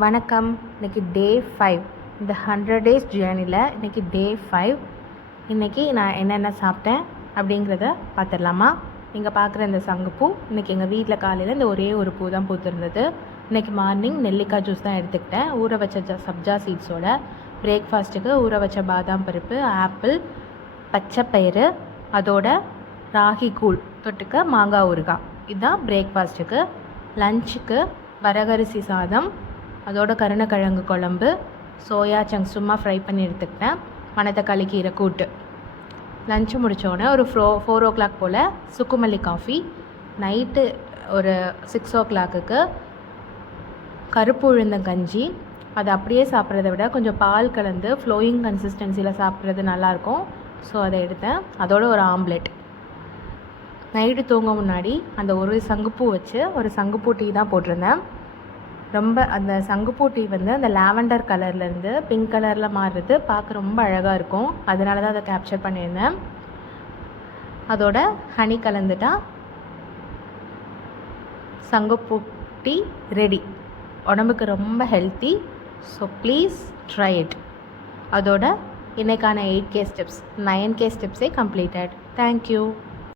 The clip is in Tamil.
வணக்கம். இன்றைக்கி டே 5. இந்த 100 days ஜேர்னியில் இன்றைக்கி டே 5. இன்றைக்கி நான் என்னென்ன சாப்பிட்டேன் அப்படிங்கிறத பார்த்துடலாமா? நீங்கள் பார்க்குற இந்த சங்குப்பூ இன்றைக்கி எங்கள் வீட்டில் காலையில் இந்த ஒரே ஒரு பூ தான் பூத்திருந்தது. இன்றைக்கி மார்னிங் நெல்லிக்காய் ஜூஸ் தான் எடுத்துக்கிட்டேன். ஊற வச்ச சப்ஜா சீட்ஸோட. பிரேக்ஃபாஸ்ட்டுக்கு ஊற வச்ச பாதாம் பருப்பு, ஆப்பிள், பச்சைப்பயிறு, அதோட ராகி கூழ், தொட்டுக்க மாங்காய் ஊறுகாய். இதுதான் பிரேக்ஃபாஸ்ட்டுக்கு. லஞ்சுக்கு வரகரிசி சாதம், அதோட கருணக்கிழங்கு குழம்பு, சோயா சங்க்ஸ் சும்மா ஃப்ரை பண்ணி எடுத்துக்கிட்டேன், மணத்தக்காளி கீரை கூட்டு. லஞ்சு முடித்தோடனே ஒரு 4 o'clock போல் சுக்குமல்லி காஃபி. நைட்டு ஒரு 6 o'clock கருப்பு உளுந்தங்கஞ்சி. அது அப்படியே சாப்பிட்றத விட கொஞ்சம் பால் கலந்து ஃப்ளோயிங் கன்சிஸ்டன்சியில் சாப்பிட்றது நல்லாயிருக்கும். ஸோ அதை எடுத்தேன். அதோட ஒரு ஆம்லெட். நைட்டு தூங்க முன்னாடி அந்த ஒரு சங்குப்பூ வச்சு ஒரு சங்குப்பூ டீ தான் போட்டிருந்தேன். ரொம்ப அந்த சங்குப்பூ டீ அந்த லாவெண்டர் கலர்லேருந்து பிங்க் கலரில் மாறுறது பார்க்க ரொம்ப அழகாக இருக்கும். அதனால தான் அதை கேப்சர் பண்ணியிருந்தேன். அதோட ஹனி கலந்துட்டா சங்குப்பூ டீ ரெடி. உடம்புக்கு ரொம்ப healthy. So please try it. அதோட இன்றைக்கான 8K steps 9K ஸ்டெப்ஸே completed. Thank you.